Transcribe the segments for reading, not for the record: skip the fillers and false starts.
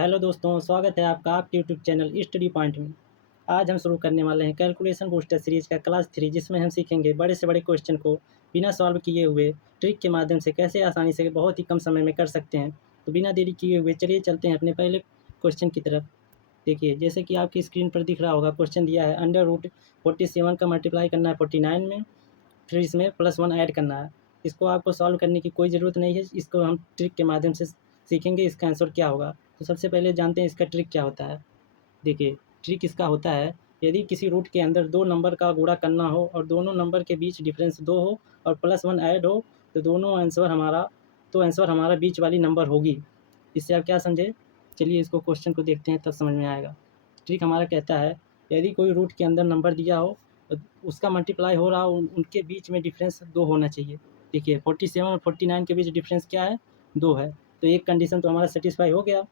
Hello दोस्तों, स्वागत है आपका आपके यूट्यूब चैनल स्टडी पॉइंट में। आज हम शुरू करने वाले हैं कैलकुलेशन बूस्टर सीरीज का क्लास 3, जिसमें हम सीखेंगे बड़े से बड़े क्वेश्चन को बिना सॉल्व किए हुए ट्रिक के माध्यम से कैसे आसानी से बहुत ही कम समय में कर सकते हैं। तो बिना देरी किए हुए चलिए चलते हैं अपने पहले क्वेश्चन की तरफ। देखिए, जैसे कि आपकी स्क्रीन पर दिख रहा होगा, क्वेश्चन दिया है अंडर रूट 47 का मल्टीप्लाई करना है 49 में, फिर इसमें +1 ऐड करना है। इसको आपको सॉल्व करने की कोई ज़रूरत नहीं है, इसको हम ट्रिक के माध्यम से सीखेंगे इसका आंसर क्या होगा। तो सबसे पहले जानते हैं इसका ट्रिक क्या होता है। देखिए, ट्रिक इसका होता है, यदि किसी रूट के अंदर 2 नंबर का गुणा करना हो और दोनों नंबर के बीच डिफरेंस 2 हो और +1 ऐड हो, तो आंसर हमारा बीच वाली नंबर होगी। इससे आप क्या समझे? चलिए इसको क्वेश्चन को देखते हैं, तब समझ में आएगा। ट्रिक हमारा कहता है, यदि कोई रूट के अंदर नंबर दिया हो, उसका मल्टीप्लाई हो रहा हो, उनके बीच में डिफरेंस 2 होना चाहिए। देखिए, 47 और 49 के बीच डिफरेंस क्या है? 2 है। तो एक कंडीशन तो हमारा सेटिस्फाई हो गया।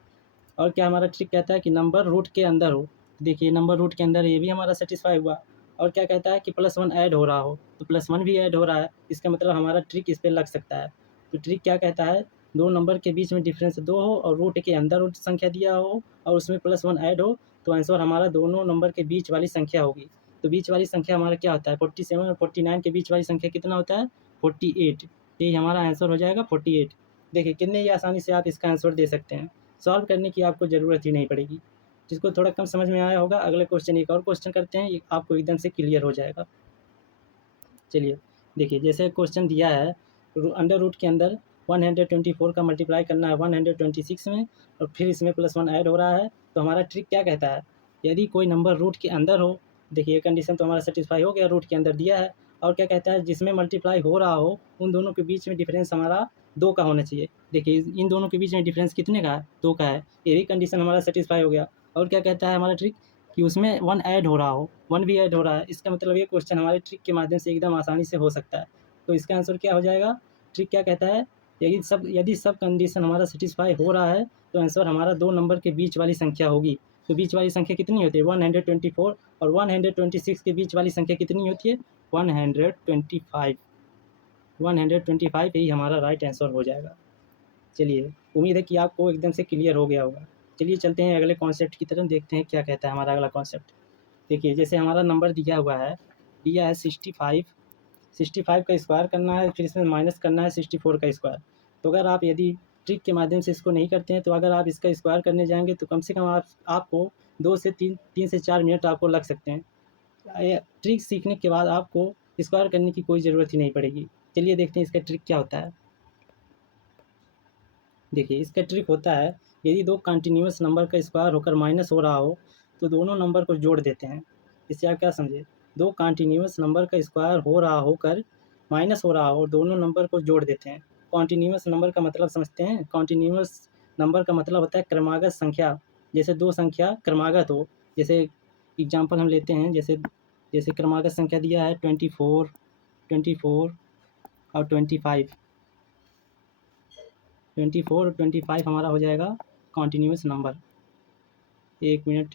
और क्या हमारा ट्रिक कहता है कि नंबर रूट के अंदर हो। देखिए, नंबर रूट के अंदर, ये भी हमारा सेटिस्फाई हुआ। और क्या कहता है कि +1 ऐड हो रहा हो, तो +1 भी ऐड हो रहा है। इसका मतलब हमारा ट्रिक इस पे लग सकता है। तो ट्रिक क्या कहता है, 2 नंबर के बीच में डिफरेंस 2 हो और रूट के अंदर रूट संख्या दिया हो और उसमें +1 ऐड हो, तो आंसर हमारा दोनों नंबर के बीच वाली संख्या होगी। तो बीच वाली संख्या हमारा क्या होता है? 47 और 49 के बीच वाली संख्या कितना होता है? 48। यही हमारा आंसर हो जाएगा 48। देखिए, कितने ही आसानी से आप इसका आंसर दे सकते हैं। सॉल्व करने की आपको ज़रूरत ही नहीं पड़ेगी। जिसको थोड़ा कम समझ में आया होगा, अगले क्वेश्चन एक और क्वेश्चन करते हैं, ये आपको एकदम से क्लियर हो जाएगा। चलिए, देखिए, जैसे क्वेश्चन दिया है, अंडर रूट के अंदर 124 का मल्टीप्लाई करना है 126 में और फिर इसमें +1 ऐड हो रहा है। तो हमारा ट्रिक क्या कहता है, यदि कोई नंबर रूट के अंदर हो। देखिए, ये कंडीशन तो हमारा सेटिस्फाई हो गया, रूट के अंदर दिया है। और क्या कहता है, जिसमें मल्टीप्लाई हो रहा हो, उन दोनों के बीच में डिफरेंस हमारा 2 का होना चाहिए। देखिए, इन दोनों के बीच में डिफरेंस कितने का है? 2 का है। ये भी कंडीशन हमारा सेटिस्फाई हो गया। और क्या कहता है हमारा ट्रिक, कि उसमें 1 ऐड हो रहा हो, 1 भी ऐड हो रहा है। इसका मतलब ये क्वेश्चन हमारे ट्रिक के माध्यम से एकदम आसानी से हो सकता है। तो इसका आंसर क्या हो जाएगा? ट्रिक क्या कहता है, यदि सब कंडीशन हमारा सैटिस्फाई हो रहा है, तो आंसर हमारा 2 नंबर के बीच वाली संख्या होगी। तो बीच वाली संख्या कितनी होती है? 124 और 126 के बीच वाली संख्या कितनी होती है? 125। 125 यही हमारा राइट आंसर हो जाएगा। चलिए, उम्मीद है कि आपको एकदम से क्लियर हो गया होगा। चलिए चलते हैं अगले कॉन्सेप्ट की तरफ, देखते हैं क्या कहता है हमारा अगला कॉन्सेप्ट। देखिए, जैसे हमारा नंबर दिया है 65। 65 का स्क्वायर करना है, फिर इसमें माइनस करना है 64 का स्क्वायर। तो अगर आप यदि ट्रिक के माध्यम से इसको नहीं करते हैं, तो अगर आप इसका स्क्वायर करने जाएँगे, तो कम से कम आपको 2 से 3 से 4 मिनट आपको लग सकते हैं। ट्रिक सीखने के बाद आपको स्क्वायर करने की कोई ज़रूरत ही नहीं पड़ेगी। चलिए देखते हैं इसका ट्रिक क्या होता है। देखिए, इसका ट्रिक होता है, यदि 2 कंटीन्यूअस नंबर का स्क्वायर होकर माइनस हो रहा हो, तो दोनों नंबर को जोड़ देते हैं। इससे आप क्या समझे? 2 कंटीन्यूअस नंबर का स्क्वायर हो रहा होकर माइनस हो रहा हो और दोनों नंबर को जोड़ देते हैं। कॉन्टिन्यूअस नंबर का मतलब समझते हैं? कॉन्टिन्यूअस नंबर का मतलब होता है क्रमागत संख्या। जैसे 2 संख्या क्रमागत हो, जैसे एग्ज़ाम्पल हम लेते हैं, जैसे जैसे क्रमागत संख्या दिया है 24 और 25। 24 और 25 हमारा हो जाएगा कॉन्टिन्यूअस नंबर। 1 मिनट।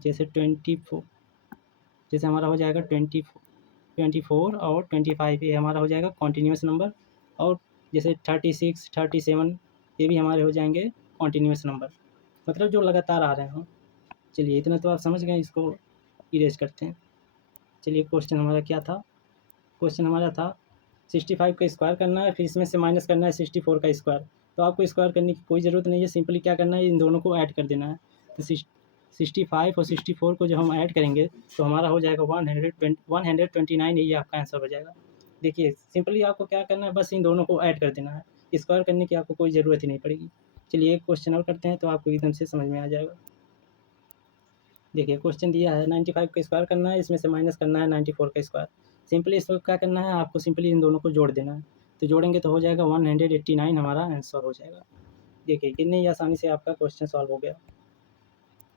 जैसे 24, जैसे हमारा हो जाएगा 24 और 25, ये हमारा हो जाएगा कॉन्टिन्यूअस नंबर। और जैसे 36, 37, ये भी हमारे हो जाएंगे कॉन्टिन्यूअस नंबर, मतलब जो लगातार आ रहे हों। चलिए, इतना तो आप समझ गए, इसको इरेज करते हैं। चलिए, क्वेश्चन हमारा क्या था? क्वेश्चन हमारा था 65 का स्क्वायर करना है, फिर इसमें से माइनस करना है 64 का स्क्वायर। तो आपको स्क्वायर करने की कोई ज़रूरत नहीं है, सिंपली क्या करना है, इन दोनों को ऐड कर देना है। तो 65 और 64 को जब हम ऐड करेंगे, तो हमारा हो जाएगा 129, यही आपका आंसर हो जाएगा। देखिए, सिंपली आपको क्या करना है, बस इन दोनों को ऐड कर देना है। स्क्वायर करने की आपको कोई ज़रूरत ही नहीं पड़ेगी। चलिए, एक क्वेश्चन और करते हैं, तो आपको एकदम से समझ में आ जाएगा। देखिए, क्वेश्चन दिया है 95 का स्क्वायर करना है, इसमें से माइनस करना है 94 का स्क्वायर। सिंपली इसको क्या करना है, आपको सिंपली इन दोनों को जोड़ देना है। तो जोड़ेंगे तो हो जाएगा 189, हमारा आंसर हो जाएगा। देखिए, कितनी ही आसानी से आपका क्वेश्चन सॉल्व हो गया।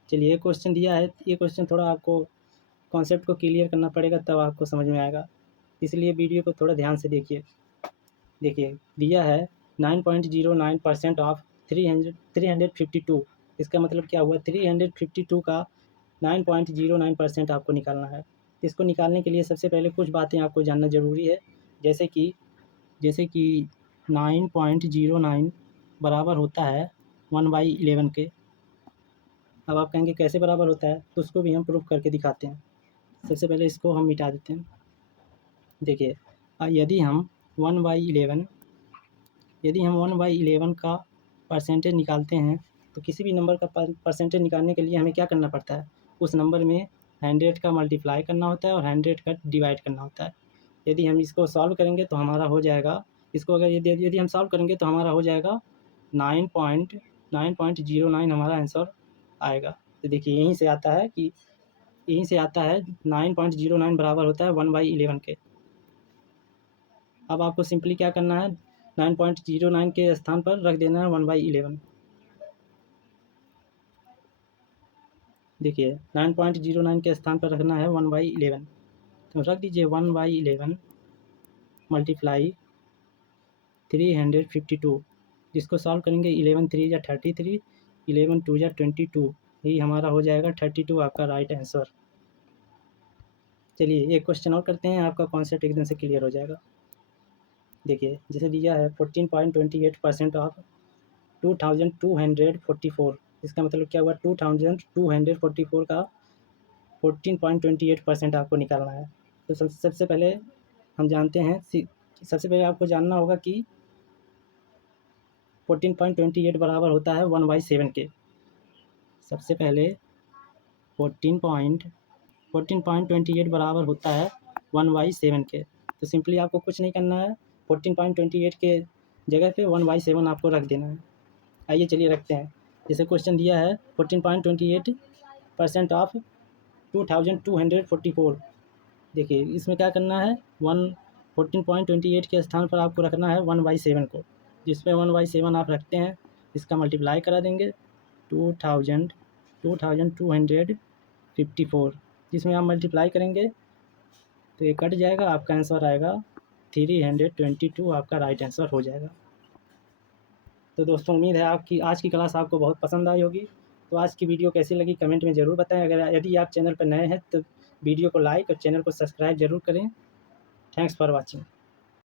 चलिए, ये क्वेश्चन दिया है, ये क्वेश्चन थोड़ा आपको कॉन्सेप्ट को क्लियर करना पड़ेगा, तब आपको समझ में आएगा। इसलिए वीडियो को थोड़ा ध्यान से देखिए। देखिए, दिया है 9.09% ऑफ 352। इसका मतलब क्या हुआ? 352 का 9.09% आपको निकालना है। इसको निकालने के लिए सबसे पहले कुछ बातें आपको जानना ज़रूरी है, जैसे कि 9.09 बराबर होता है 1/11 के। अब आप कहेंगे कैसे बराबर होता है, तो उसको भी हम प्रूफ करके दिखाते हैं। सबसे पहले इसको हम मिटा देते हैं। देखिए यदि हम 1/11 का परसेंटेज निकालते हैं, तो किसी भी नंबर का परसेंटेज निकालने के लिए हमें क्या करना पड़ता है, उस नंबर में 100 का मल्टीप्लाई करना होता है और 100 का डिवाइड करना होता है। यदि हम इसको सॉल्व करेंगे तो हमारा हो जाएगा, इसको अगर यदि हम सॉल्व करेंगे तो हमारा हो जाएगा 9.09 हमारा आंसर आएगा। तो देखिए यहीं से आता है 9.09 बराबर होता है 1/11 के। अब आपको सिंपली क्या करना है, 9.09 के स्थान पर रख देना है 1/11। देखिए 9.09 के स्थान पर रखना है 1/11, तो रख दीजिए 1/11 मल्टीप्लाई 352। जिसको सॉल्व करेंगे 11 3 या 33, 11 2 या 22, यही हमारा हो जाएगा 32 आपका राइट आंसर। चलिए एक क्वेश्चन और करते हैं, आपका कॉन्सेप्ट एकदम से क्लियर हो जाएगा। देखिए जैसे दिया है 14.28% ऑफ 2244, इसका मतलब क्या हुआ, 2244 का 14.28% आपको निकालना है। तो सबसे पहले हम जानते हैं, सबसे पहले आपको जानना होगा कि 14.28 बराबर होता है 1/7 के। सबसे पहले 14.28 बराबर होता है 1/7 के। तो सिंपली आपको कुछ नहीं करना है, 14.28 के जगह पे 1/7 आपको रख देना है। आइए चलिए रखते हैं। जैसे क्वेश्चन दिया है 14.28% ऑफ 2244। देखिए इसमें क्या करना है, 14.28 के स्थान पर आपको रखना है 1/7 को। जिसमें 1/7 आप रखते हैं, इसका मल्टीप्लाई करा देंगे 2254, जिसमें आप मल्टीप्लाई करेंगे तो ये कट जाएगा, आपका आंसर आएगा 322, आपका राइट आंसर हो जाएगा। तो दोस्तों उम्मीद है आपकी आज की क्लास आपको बहुत पसंद आई होगी। तो आज की वीडियो कैसी लगी कमेंट में ज़रूर बताएं। यदि आप चैनल पर नए हैं तो वीडियो को लाइक और चैनल को सब्सक्राइब ज़रूर करें। Thanks for watching.